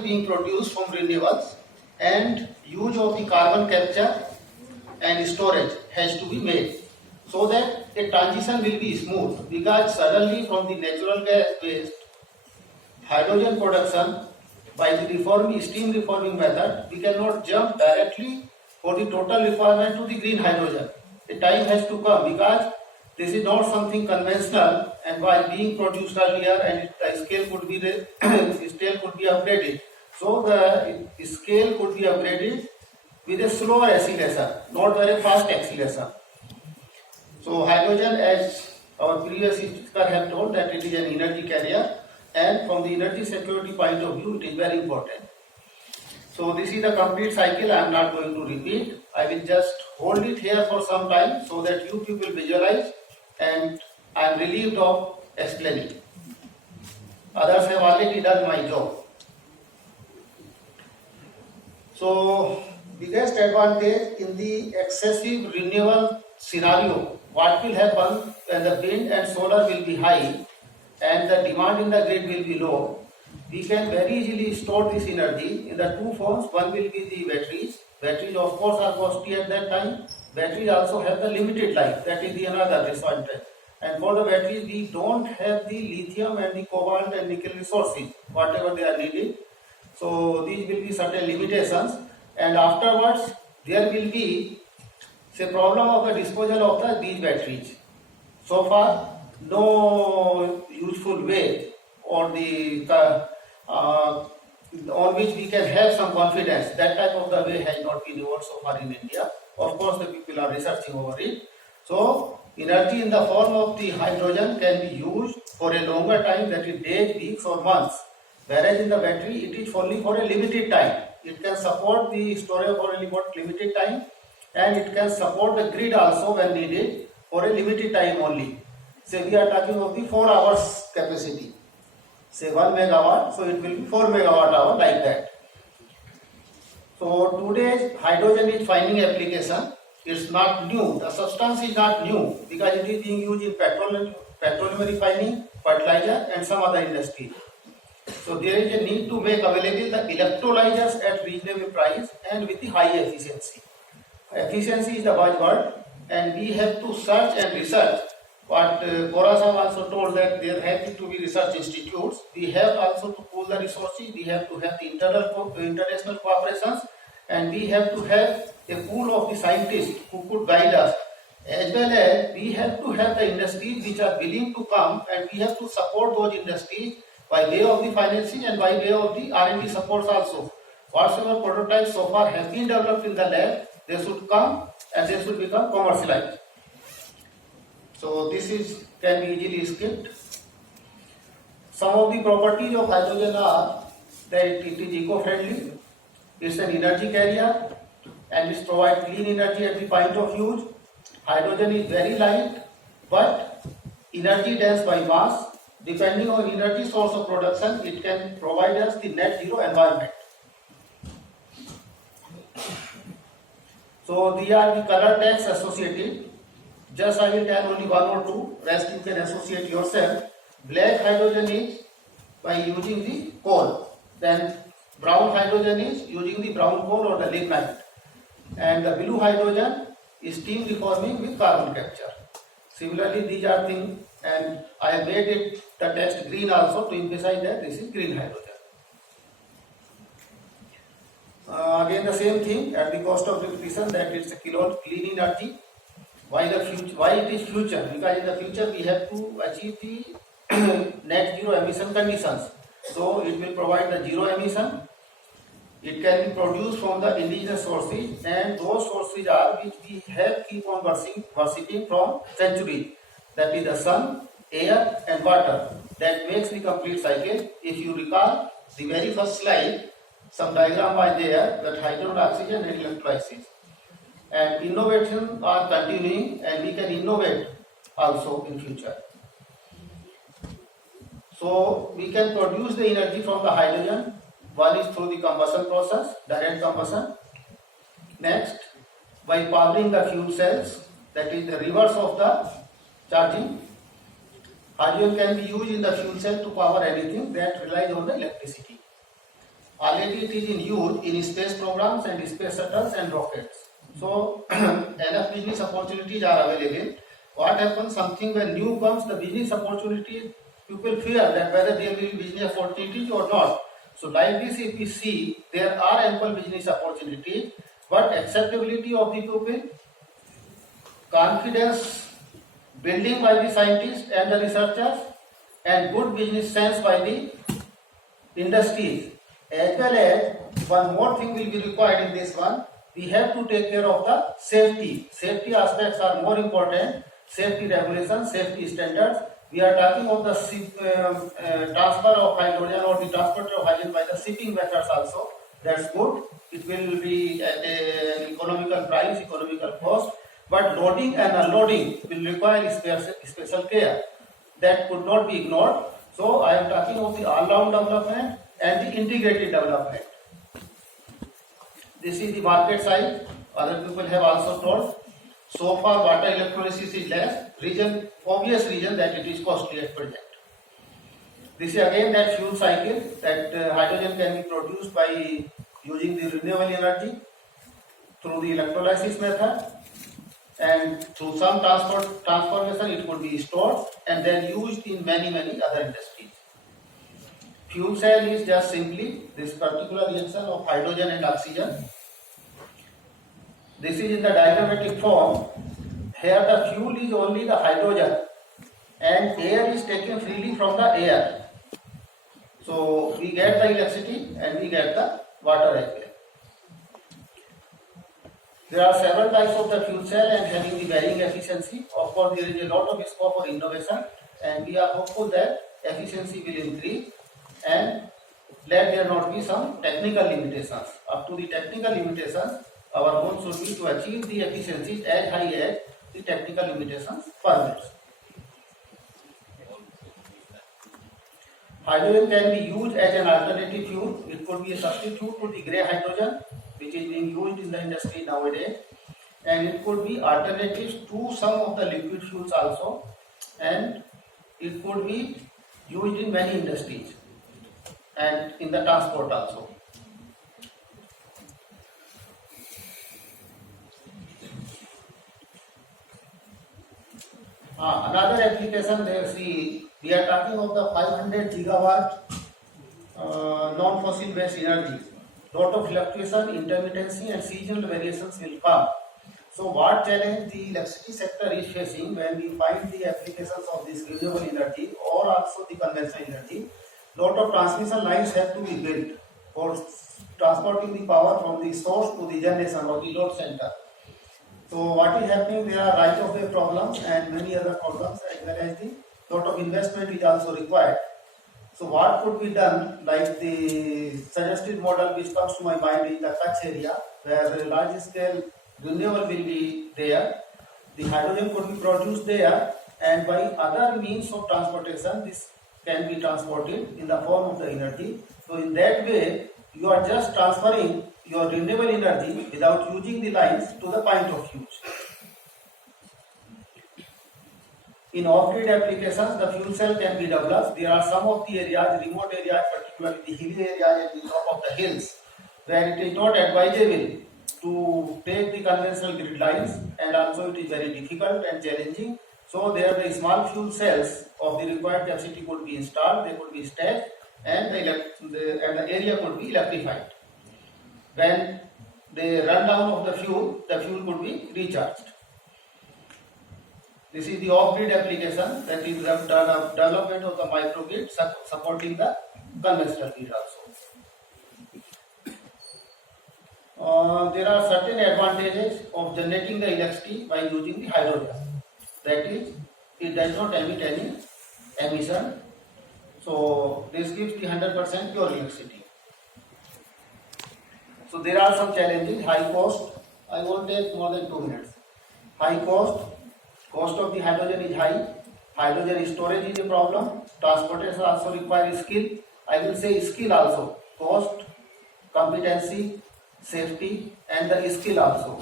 hydrogen being produced from renewables and use of the carbon capture and storage has to be made so that a transition will be smooth, because suddenly from the natural gas based hydrogen production by the steam reforming method, we cannot jump directly for the total requirement to the green hydrogen. A time has to come, because this is not something conventional, and while being produced earlier and the scale could be upgraded. So the scale could be upgraded with a slower acceleration, not very fast acceleration. So hydrogen, as our previous speaker have told, that it is an energy carrier, and from the energy security point of view, it is very important. So this is the complete cycle. I am not going to repeat. I will just hold it here for some time so that you people visualize, and I am relieved of explaining. Others have already done my job. So biggest advantage in the excessive renewable scenario, what will happen when the wind and solar will be high and the demand in the grid will be low? We can very easily store this energy in the two forms. One will be the batteries. Batteries of course are costly at that time. Batteries also have the limited life. That is the another disadvantage. And for the batteries, we don't have the lithium and the cobalt and nickel resources, whatever they are needed. So these will be certain limitations. And afterwards, there will be the problem of the disposal of these batteries. So far, no useful way or on which we can have some confidence. That type of the way has not been developed so far in India. Of course, the people are researching over it. So energy in the form of the hydrogen can be used for a longer time, that is days, weeks or months. Whereas in the battery, it is only for a limited time. It can support the storage for only for limited time, and it can support the grid also when needed for a limited time only. Say we are talking of the 4 hours capacity. Say 1 megawatt, so it will be 4 megawatt hour like that. So today's hydrogen is finding application. It's not new. The substance is not new because it is being used in petroleum refining, fertilizer, and some other industry. So there is a need to make available the electrolyzers at reasonable price and with the high efficiency. Efficiency is the buzzword, and we have to search and research. What Borasam also told, that there have to be research institutes. We have also to pool the resources. We have to have the international cooperations, and we have to have a pool of the scientists who could guide us. As well as we have to have the industries which are willing to come, and we have to support those industries by way of the financing and by way of the R&D supports also. Whatsoever prototypes so far have been developed in the lab, they should come and they should become commercialized. So this can be easily skipped. Some of the properties of hydrogen are that it is eco-friendly, it's an energy carrier, and it provides clean energy at the point of use. Hydrogen is very light, but energy dense by mass. Depending on energy source of production, it can provide us the net zero environment. So these are the color tags associated. Just I will tell only one or two, rest you can associate yourself. Black hydrogen is by using the coal. Then brown hydrogen is using the brown coal or the lignite. And the blue hydrogen is steam reforming with carbon capture. Similarly, these are things, and I have made it the text green also to emphasize that this is green hydrogen. Again the same thing at the cost of repetition, that it's a kilowatt clean energy. Why it is future? Because in the future we have to achieve the net zero emission conditions. So it will provide the zero emission. It can be produced from the indigenous sources, and those sources are which we have keep on worshipping from centuries. That is the sun, air and water. That makes the complete cycle. If you recall the very first slide, some diagram was there, that hydrogen, oxygen and electrolysis. And innovation are continuing, and we can innovate also in future. So we can produce the energy from the hydrogen. One is through the combustion process, direct combustion. Next, by powering the fuel cells, that is the reverse of the charging. Hydrogen can be used in the fuel cell to power anything that relies on the electricity. already it is in use in space programs and space shuttles and rockets. So enough business opportunities are available. What happens? Something when new comes, the business opportunities, people fear that whether there will be business opportunities or not. So like this, if we see, there are ample business opportunities, but acceptability of the people, confidence building by the scientists and the researchers, and good business sense by the industries. As well as one more thing will be required in this one, we have to take care of the safety. Safety aspects are more important. Safety regulations, safety standards. We are talking of the transfer of hydrogen or the transport of hydrogen by the shipping methods also. That's good. It will be at an economical price, economical cost. But loading and unloading will require special care. That could not be ignored. So I am talking of the all-round development and the integrated development. This is the market size. Other people have also told. So far, water electrolysis is less. Obvious reason that it is costly at present. This is again that fuel cycle that hydrogen can be produced by using the renewable energy through the electrolysis method, and through some transformation it could be stored and then used in many other industries. Fuel cell is just simply this particular reaction of hydrogen and oxygen. This is in the diagrammatic form. Here the fuel is only the hydrogen and air is taken freely from the air. So we get the electricity and we get the water as well. There are several types of the fuel cell and having the varying efficiency. Of course, there is a lot of scope for innovation and we are hopeful that efficiency will increase and let there not be some technical limitations. Up to the technical limitations, our goal should be to achieve the efficiencies as high as the technical limitations permits. Hydrogen can be used as an alternative fuel. It could be a substitute to the grey hydrogen, which is being used in the industry nowadays, and it could be alternatives to some of the liquid fuels also, and it could be used in many industries and in the transport also. Another application there, see, we are talking of the 500 gigawatt non-fossil based energy. Lot of fluctuation, intermittency and seasonal variations will come. So what challenge the electricity sector is facing when we find the applications of this renewable energy or also the conventional energy, lot of transmission lines have to be built for transporting the power from the source to the generation or the load center. So what is happening, there are right of way problems and many other problems, as well as the lot of investment is also required. So what could be done, like the suggested model which comes to my mind is the Kutch area, where a large scale renewable will be there. The hydrogen could be produced there, and by other means of transportation this can be transported in the form of the energy. So in that way you are just transferring your renewable energy without using the lines to the point of use. In off-grid applications, the fuel cell can be developed. There are some of the areas, remote areas, particularly the hilly areas at the top of the hills, where it is not advisable to take the conventional grid lines, and also it is very difficult and challenging. So there the small fuel cells of the required capacity could be installed, they could be stacked, and the area could be electrified. When they run down of the fuel could be recharged. This is the off-grid application, that is the development of the microgrid supporting the conventional grid also. There are certain advantages of generating the electricity by using the hydrogen. That is, it does not emit any emission. So this gives the 100% pure electricity. So there are some challenges. High cost. I won't take more than 2 minutes. High cost. Cost of the hydrogen is high. Hydrogen storage is a problem. Transportation also requires skill. I will say skill also. Cost, competency, safety, and the skill also.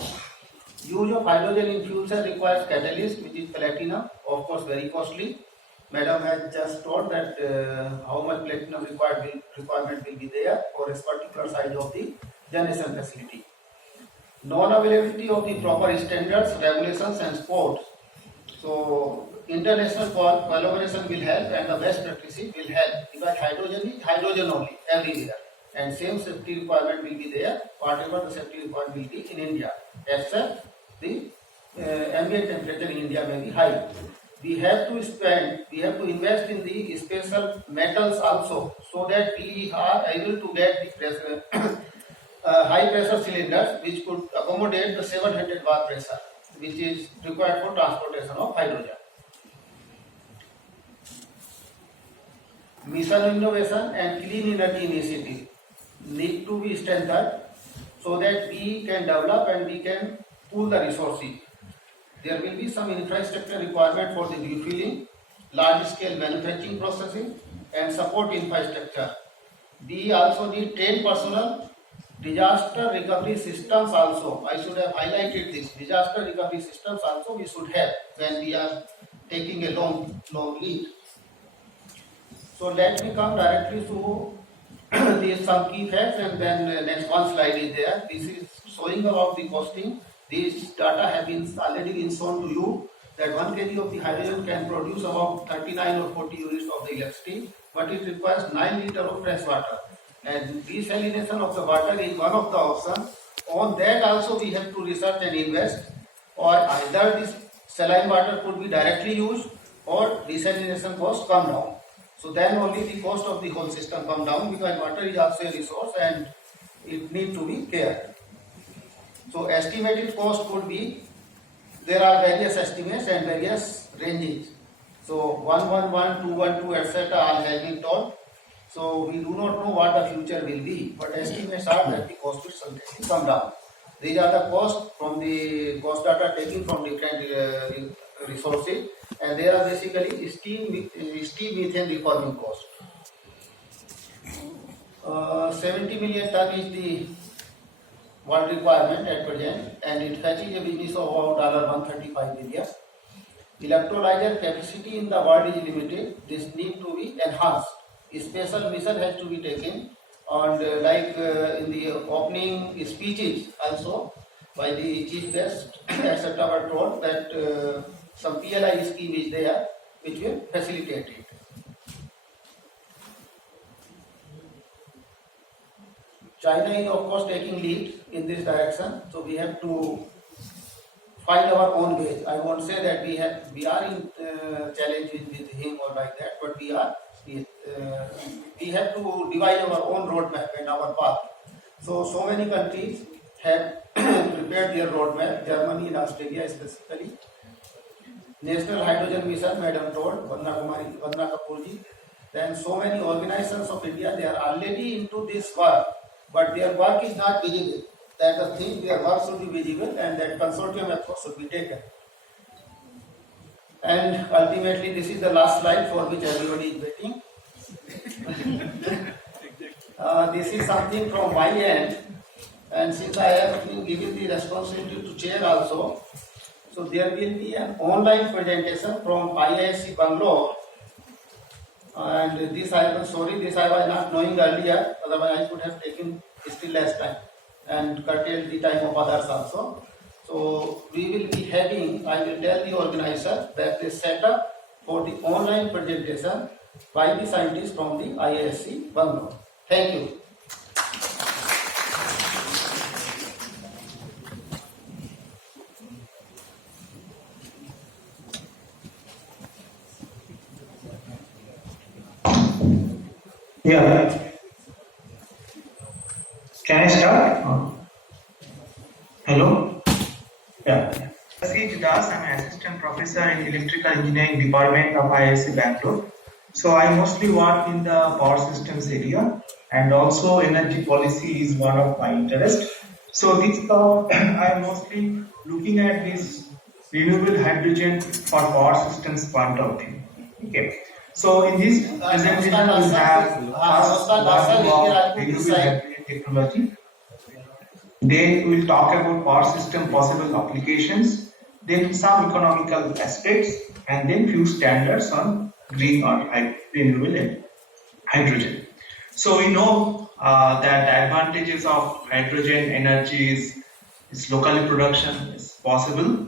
Use of hydrogen in fuel cell requires catalyst, which is platinum. Of course, very costly. Madam has just told that how much platinum requirement will be there for a particular total size of the generation facility. Non-availability of the proper standards, regulations and supports. So international collaboration will help and the best practices will help, because hydrogen is hydrogen only everywhere, and same safety requirement will be there whatever the safety requirement will be in India, except the ambient temperature in India may be high. We have to invest in the special metals also, so that we are able to get the pressure, high pressure cylinders which could accommodate the 700 bar pressure which is required for transportation of hydrogen. Mission innovation and clean energy initiative need to be strengthened so that we can develop and we can pool the resources. There will be some infrastructure requirement for the refueling, large-scale manufacturing processing, and support infrastructure. We also need trained personnel, disaster recovery systems also. I should have highlighted this. Disaster recovery systems also we should have when we are taking a long lead. So let me come directly to these some key facts, and then next one slide is there. This is showing about the costing. These data have already been shown to you that 1 kg of the hydrogen can produce about 39 or 40 units of the electricity, but it requires 9 liters of fresh water. And desalination of the water is one of the options. On that also we have to research and invest, or either this saline water could be directly used or desalination cost come down. So then only the cost of the whole system come down, because water is also a resource and it need to be cared. So estimated cost could be, there are various estimates and various ranges. So 111, 212, etc. all have been told. So we do not know what the future will be, but estimates are that the cost will certainly come down. These are the costs from the cost data taken from different resources, and there are basically steam methane reforming cost. 70 million ton is the world requirement at present, and it fetches a business of about $135 billion. Electrolyzer capacity in the world is limited. This need to be enhanced. A special mission has to be taken, and in the opening speeches also by the chief guest, etc. were told that some PLI scheme is there which will facilitate it. China is of course taking lead in this direction, so we have to find our own ways. I won't say that we are in challenge with him or like that, but we have to devise our own roadmap and our path. So many countries have prepared their roadmap. Germany and Australia specifically. National Hydrogen Mission, Madam told, Vandana Kapoor ji. Then so many organizations of India, they are already into this work, but their work is not visible. That the thing, their work should be visible, and that consortium approach should be taken. And ultimately, this is the last slide for which everybody is waiting. This is something from my end, and since I have been given the responsibility to chair also, so there will be an online presentation from IISc Bangalore. And this I was not knowing earlier, otherwise I could have taken still less time and curtailed the time of others also. So we will be having, I will tell the organizer that they set up for the online presentation by the scientists from the IISc Bangalore. Thank you. Yeah. Can I start? Hello? Yeah. C. Das, I'm an assistant professor in electrical engineering department of IISc Bangalore. So I mostly work in the power systems area, and also energy policy is one of my interest. So this I'm mostly looking at this renewable hydrogen for power systems point of view. Okay. So in this presentation we have first one of renewable hydrogen technology. Then we will talk about power system possible applications, then some economical aspects, and then few standards on green or renewable hydrogen. So we know that the advantages of hydrogen energy is locally production is possible.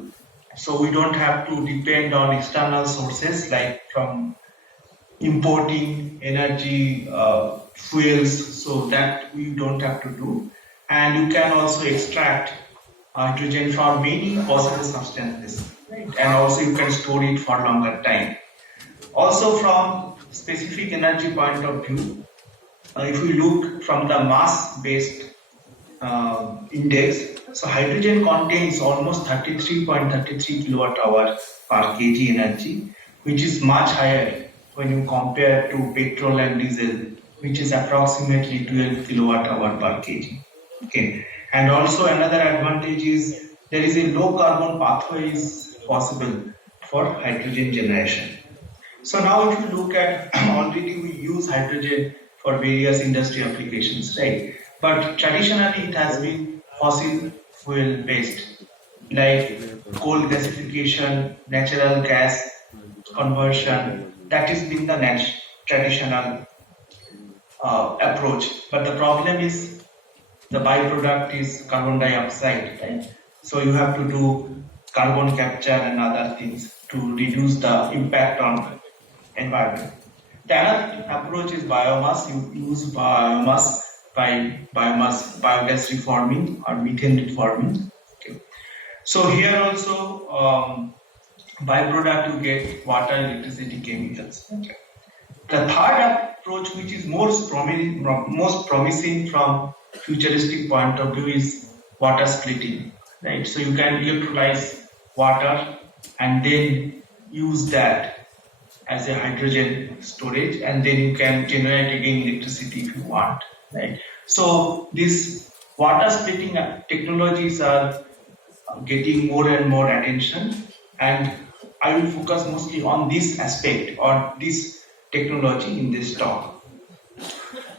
So we don't have to depend on external sources like from importing energy fuels, so that we don't have to do. And you can also extract hydrogen from many possible substances, right? And also you can store it for longer time. Also from specific energy point of view, if we look from the mass based index, so hydrogen contains almost 33.33 kilowatt hour per kg energy, which is much higher when you compare to petrol and diesel, which is approximately 12 kilowatt hour per kg. Okay, and also another advantage is there is a low carbon pathway is possible for hydrogen generation. So now if you look at already we use hydrogen for various industry applications, right? But traditionally it has been fossil fuel based, like coal gasification, natural gas conversion. That has been the traditional approach. But the problem is the byproduct is carbon dioxide, right? So you have to do carbon capture and other things to reduce the impact on environment. The other approach is biomass. You use biomass biogas reforming or methane reforming. Okay. So here also byproduct you get water, electricity, chemicals. Okay. The third approach, which is most promising from futuristic point of view, is water splitting. Right. So you can electrolyze water and then use that as a hydrogen storage, and then you can generate again electricity if you want. Right. So these water splitting technologies are getting more and more attention, and I will focus mostly on this aspect or this technology in this talk.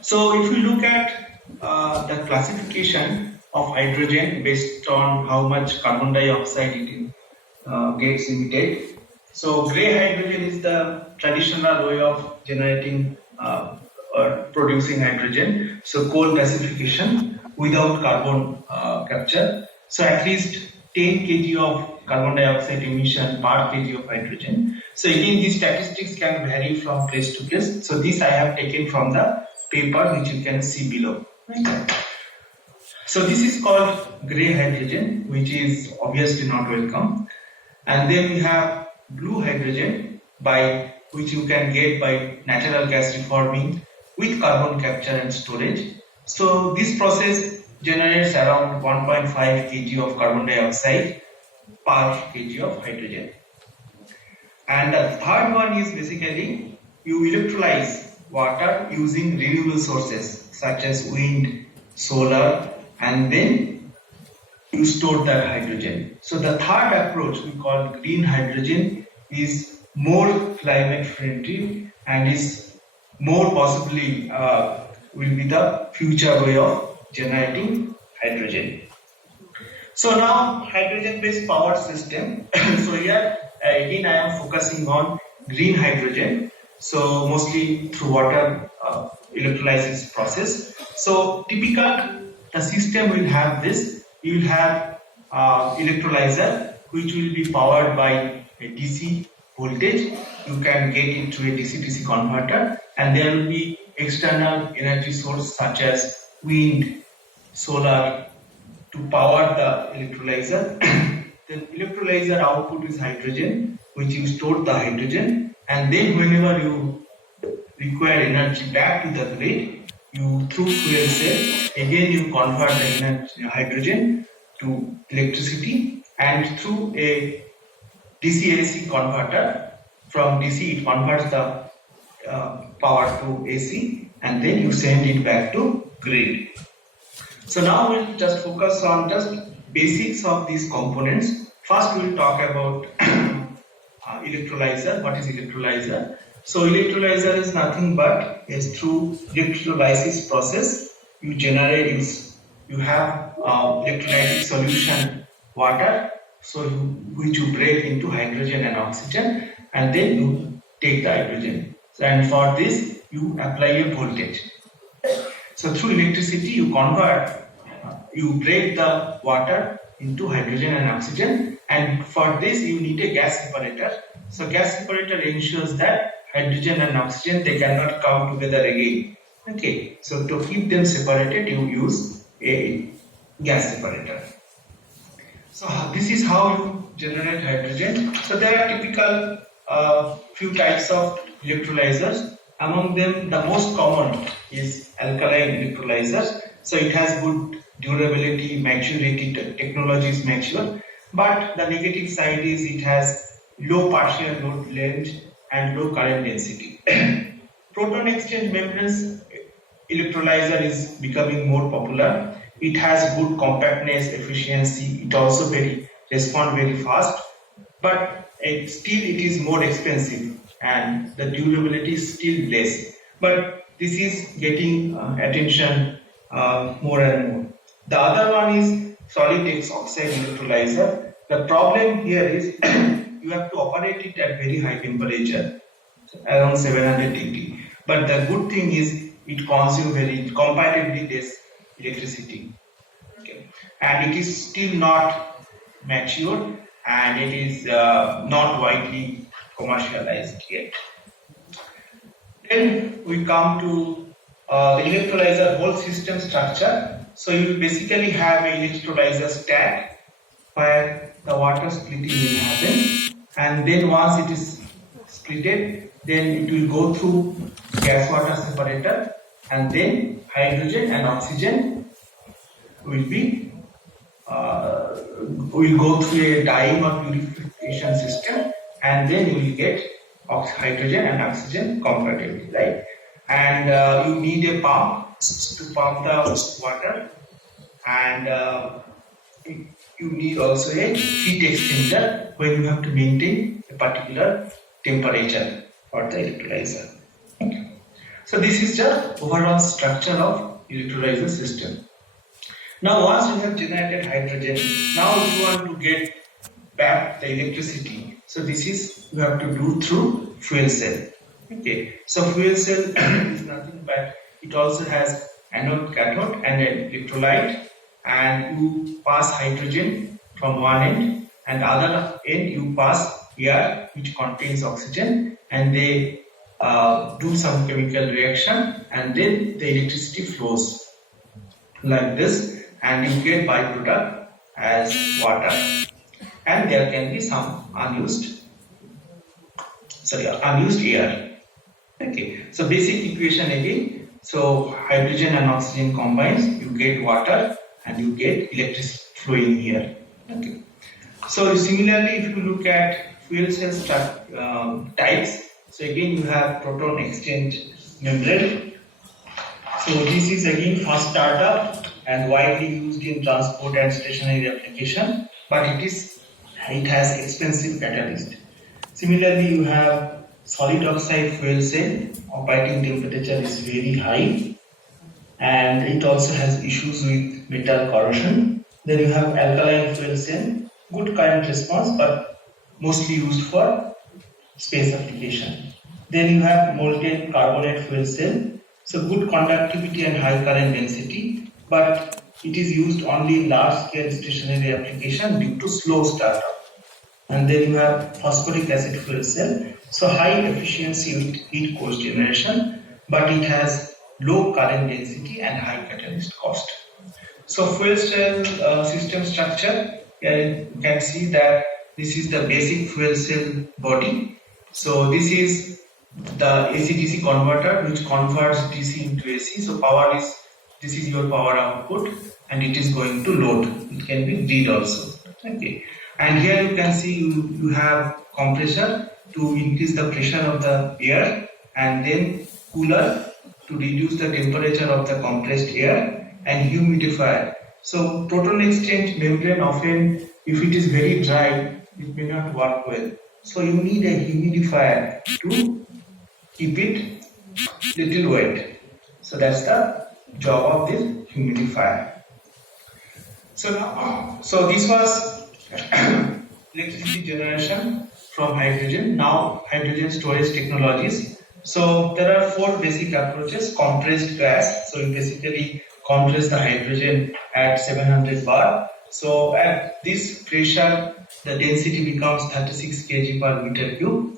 So if we look at the classification of hydrogen based on how much carbon dioxide it gets emitted. So gray hydrogen is the traditional way of generating or producing hydrogen. So coal gasification without carbon capture. So at least 10 kg of carbon dioxide emission per kg of hydrogen. So again, these statistics can vary from place to place. So this I have taken from the paper which you can see below. So this is called gray hydrogen, which is obviously not welcome. And then we have blue hydrogen, by which you can get by natural gas reforming with carbon capture and storage. So this process generates around 1.5 kg of carbon dioxide per kg of hydrogen. And the third one is basically you electrolyze water using renewable sources such as wind, solar, and then you store that hydrogen. So the third approach we call green hydrogen is more climate friendly and is more possibly will be the future way of generating hydrogen. So now hydrogen based power system. So here again I am focusing on green hydrogen. So mostly through water electrolysis process. So typical the system will have this. You will have electrolyzer which will be powered by a DC voltage. You can get it through a DC-DC converter, and there will be external energy source such as wind, solar to power the electrolyzer. The electrolyzer output is hydrogen, which you store the hydrogen, and then whenever you require energy back to the grid, you through fuel cell again you convert the energy, hydrogen to electricity, and through a DC-AC converter, from DC it converts the power to AC, and then you send it back to grid. So now we'll just focus on just basics of these components. First we'll talk about electrolyzer. What is electrolyzer? So electrolyzer is nothing but is through electrolysis process you generate you have electrolytic solution water, so which you break into hydrogen and oxygen, and then you take the hydrogen. So, and for this you apply a voltage. So through electricity, you break the water into hydrogen and oxygen, and for this you need a gas separator. So gas separator ensures that hydrogen and oxygen, they cannot come together again. Okay, so to keep them separated, you use a gas separator. So this is how you generate hydrogen. So there are typical few types of electrolyzers. Among them, the most common is alkaline electrolyzers. So it has good durability, maturity, technology is mature. But the negative side is it has low partial load length and low current density. Proton exchange membranes electrolyzer is becoming more popular. It has good compactness, efficiency. It also respond very fast, but still it is more expensive and the durability is still less. But this is getting attention more and more. The other one is solid oxide electrolyzer. The problem here is you have to operate it at very high temperature, around 700 degree. But the good thing is it consumes very comparatively less electricity. Okay. And it is still not mature and it is not widely commercialized yet. Then we come to the electrolyzer whole system structure. So you basically have an electrolyzer stack where the water splitting will happen, and then once it is splitted, then it will go through gas water separator, and then hydrogen and oxygen will go through a dyeing or purification system, and then you will get hydrogen and oxygen comparatively, right? And you need a pump to pump the water, and you need also a heat exchanger when you have to maintain a particular temperature for the electrolyzer. Okay. So this is the overall structure of electrolyzer system. Now once you have generated hydrogen, now if you want to get back the electricity, so this is you have to do through fuel cell. Okay, so fuel cell is nothing but it also has anode, cathode and an electrolyte, and you pass hydrogen from one end and other end you pass air which contains oxygen, and they do some chemical reaction, and then the electricity flows like this, and you get byproduct as water, and there can be some unused air. Okay, so basic equation again. So hydrogen and oxygen combines, you get water and you get electricity flowing here. Okay. So similarly, if you look at fuel cell types, so again you have proton exchange membrane. So this is again fast startup and widely used in transport and stationary application, but it has expensive catalyst. Similarly, you have solid oxide fuel cell. Operating temperature is very high, and it also has issues with metal corrosion. Then you have alkaline fuel cell, good current response, but mostly used for space application. Then you have molten carbonate fuel cell, so good conductivity and high current density, but it is used only in large scale stationary application due to slow startup. And then you have phosphoric acid fuel cell, so high efficiency with heat cogeneration, but it has low current density and high catalyst cost. So fuel cell system structure, you can see that this is the basic fuel cell body. So this is the AC-DC converter which converts DC into AC. So this is your power output, and it is going to load. It can be grid also. Okay. And here you can see you have compressor to increase the pressure of the air, and then cooler to reduce the temperature of the compressed air, and humidifier. So proton exchange membrane often, if it is very dry, it may not work well. So you need a humidifier to keep it little wet. So that's the job of this humidifier. So this was electricity generation from hydrogen. Now hydrogen storage technologies. So there are four basic approaches. Compressed gas. So you basically compress the hydrogen at 700 bar. So at this pressure, the density becomes 36 kg per meter cube.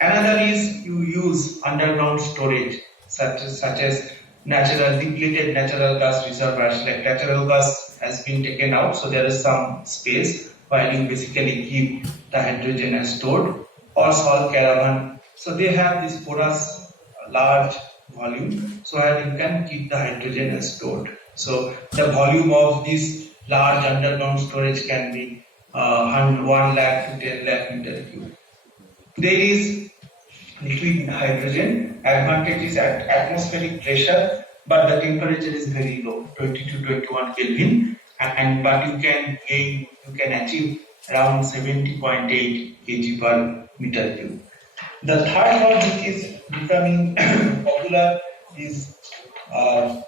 Another is you use underground storage, such as depleted natural gas reservoirs. Like natural gas has been taken out, so there is some space while you basically keep the hydrogen as stored, or salt caravan. So they have this porous large volume, so that you can keep the hydrogen as stored. So the volume of this large underground storage can be 1 lakh to 10 lakh meter cube. There is liquid hydrogen. Advantage is at atmospheric pressure, but the temperature is very low, 20 to 21 Kelvin, but you can achieve around 70.8 kg per meter cube. The third one, which is becoming popular, is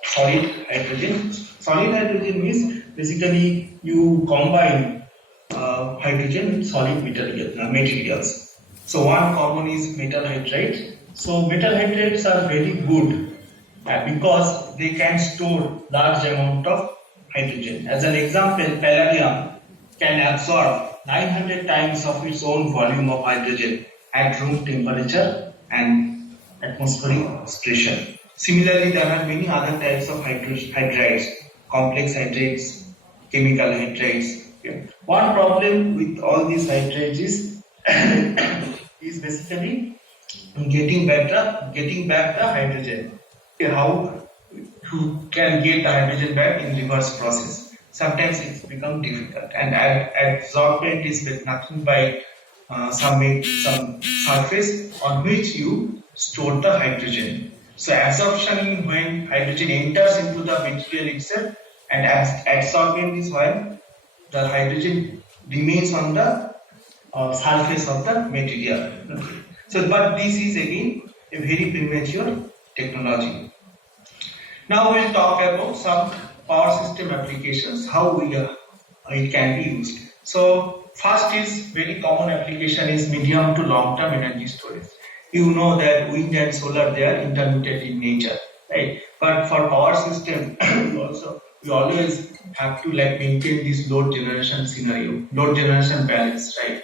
solid hydrogen. Solid hydrogen means basically you combine hydrogen with solid materials. So one common is metal hydride. So metal hydrides are very good because they can store large amount of hydrogen. As an example, palladium can absorb 900 times of its own volume of hydrogen at room temperature and atmospheric pressure. Similarly, there are many other types of hydrides, complex hydrides, chemical hydrides. Okay. One problem with all these hydrides is basically getting back the hydrogen. Okay, how you can get the hydrogen back in reverse process? Sometimes it's become difficult, and adsorbent is nothing but some surface on which you store the hydrogen. So absorption when hydrogen enters into the material itself, and adsorbent is when the hydrogen remains on the surface of the material. So, but this is again a very premature technology. Now we will talk about some power system applications, how it can be used. So first is very common application is medium to long term energy storage. You know that wind and solar, they are intermittent in nature, right? But for power system also we always have to maintain this load generation scenario, load generation balance, right?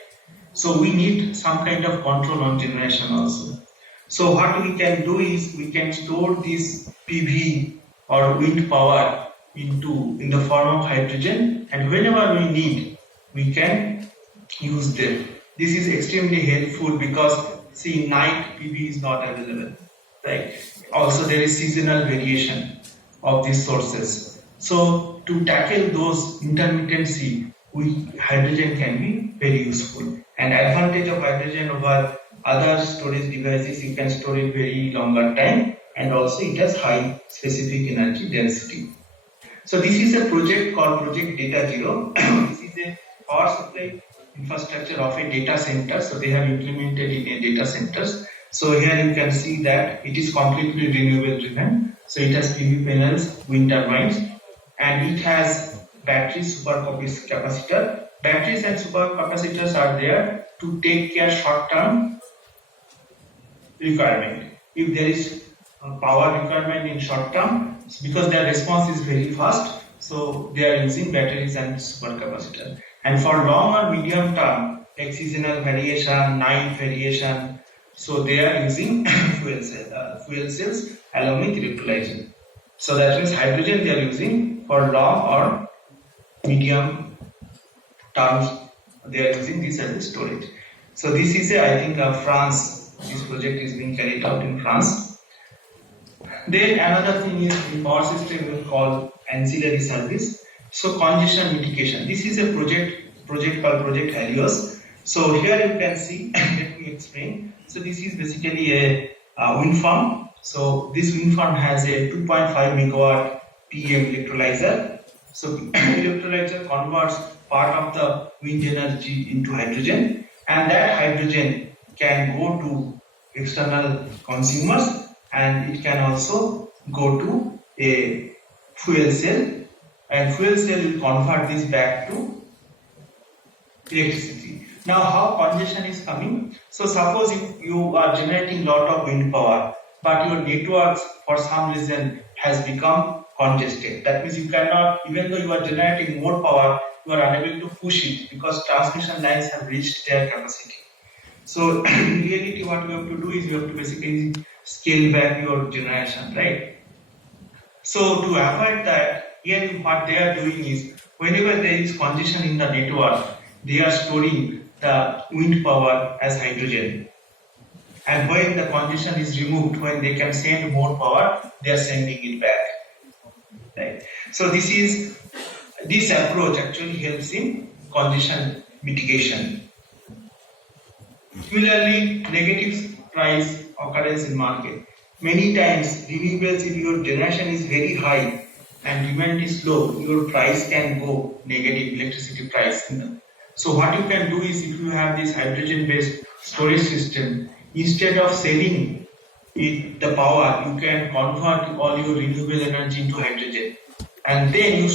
So we need some kind of control on generation also. So what we can do is we can store this PV or wind power in the form of hydrogen, and whenever we need, we can use them. This is extremely helpful because see, night PV is not available, right? Also there is seasonal variation of these sources. So to tackle those intermittency, hydrogen can be very useful. And advantage of hydrogen over other storage devices, you can store it very longer time, and also it has high specific energy density. So this is a project called Project Data Zero. This is a power supply infrastructure of a data center. So they have implemented in a data centers. So here you can see that it is completely renewable driven. So it has PV panels, wind turbines, and it has batteries, supercapacitor. Batteries and supercapacitors are there to take care short-term requirement. If there is power requirement in short term, because their response is very fast, so they are using batteries and supercapacitor. And for long or medium term, like seasonal variation, night variation, so they are using fuel cells along with electrolyzer. So that means hydrogen they are using for long or medium terms, they are using this as a storage. So this is I think France, this project is being carried out in France. Then another thing is the power system we call ancillary service. So congestion mitigation. This is a project called Project Helios. So here you can see, let me explain. So this is basically a wind farm. So this wind farm has a 2.5 megawatt PEM electrolyzer. So electrolyzer converts part of the wind energy into hydrogen, and that hydrogen can go to external consumers, and it can also go to a fuel cell, and fuel cell will convert this back to electricity. Now, how congestion is coming? So, suppose if you are generating lot of wind power, but your networks for some reason has become congested. That means you cannot, even though you are generating more power, you are unable to push it because transmission lines have reached their capacity. So, in reality, what we have to do is we have to basically scale back your generation, right? So, to avoid that, here what they are doing is whenever there is congestion in the network, they are storing the wind power as hydrogen. And when the congestion is removed, when they can send more power, they are sending it back. Right. So this approach actually helps in congestion mitigation. Similarly, negative price occurrence in market. Many times renewables, if your generation is very high and demand is low, your price can go negative, electricity price. So what you can do is, if you have this hydrogen based storage system, instead of selling it, the power, you can convert all your renewable energy into hydrogen, and then you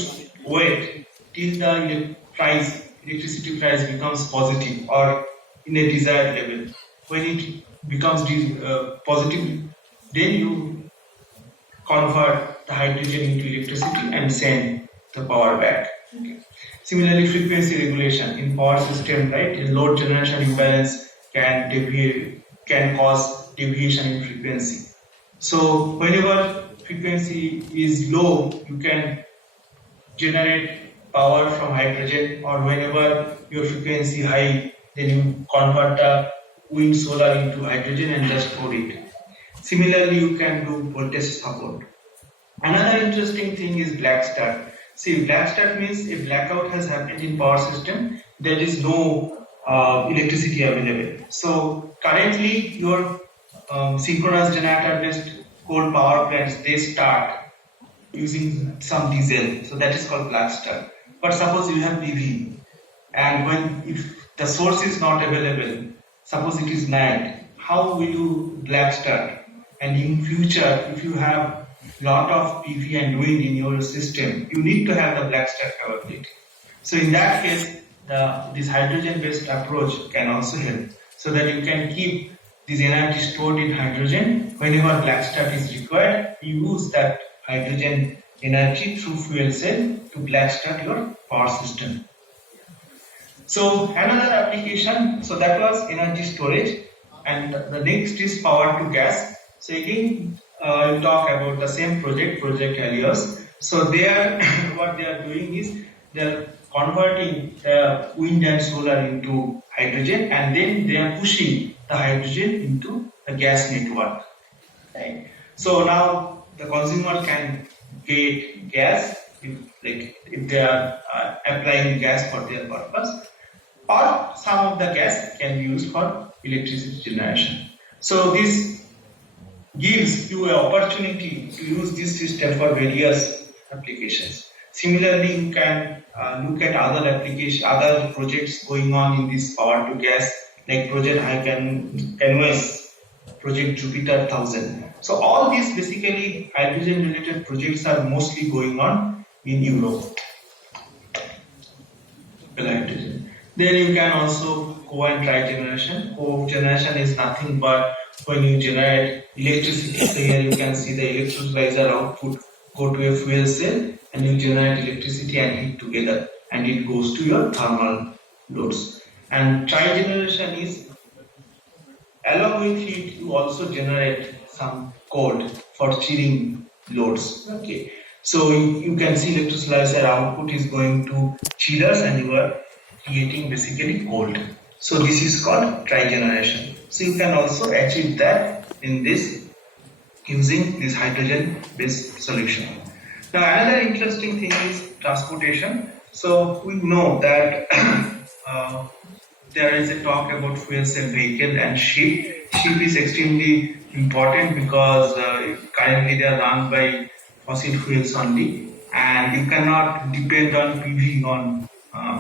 wait till the electricity price becomes positive or in a desired level. When it becomes positive, then you convert the hydrogen into electricity and send the power back. Okay. Similarly, frequency regulation in power system, right? In load generation imbalance can cause deviation in frequency. So whenever frequency is low, you can generate power from hydrogen, or whenever your frequency high, then you convert the wind solar into hydrogen and just store it. Similarly, you can do voltage support. Another interesting thing is black start. See, black start means a blackout has happened in power system, there is no electricity available. So currently your synchronous generator based coal power plants, they start using some diesel, so that is called black start. But suppose you have PV, and if the source is not available, suppose it is night, how will you black start? And in future, if you have lot of PV and wind in your system, you need to have the black start capability. So in that case, this hydrogen-based approach can also help, so that you can keep this energy stored in hydrogen. Whenever black start is required, you use that hydrogen energy through fuel cell to black start your power system. So another application, so that was energy storage, and the next is power to gas. So again, we'll talk about the same project Helios. So there, what they are doing is they are converting the wind and solar into hydrogen, and then they are pushing the hydrogen into the gas network. Right? So now the consumer can get gas if they are applying gas for their purpose, or some of the gas can be used for electricity generation. So this gives you an opportunity to use this system for various applications. Similarly, you can look at other projects going on in this power to gas, like project Canvas, project Jupiter 1000. So all these basically hydrogen related projects are mostly going on in Europe. Hydrogen. Then you can also co and trigeneration. Co-generation is nothing but when you generate electricity. So here you can see the electrolyzer output go to a fuel cell, and you generate electricity and heat together, and it goes to your thermal loads. And trigeneration is, along with heat, you also generate some cold for chilling loads. Okay, so you can see electrolyzer output is going to chillers, and you are creating basically cold. So this is called trigeneration. So you can also achieve that in this using this hydrogen based solution. Now another interesting thing is transportation. So we know that there is a talk about fuel cell vehicle and ship. Ship is extremely important because currently they are run by fossil fuels only, and you cannot depend on PV on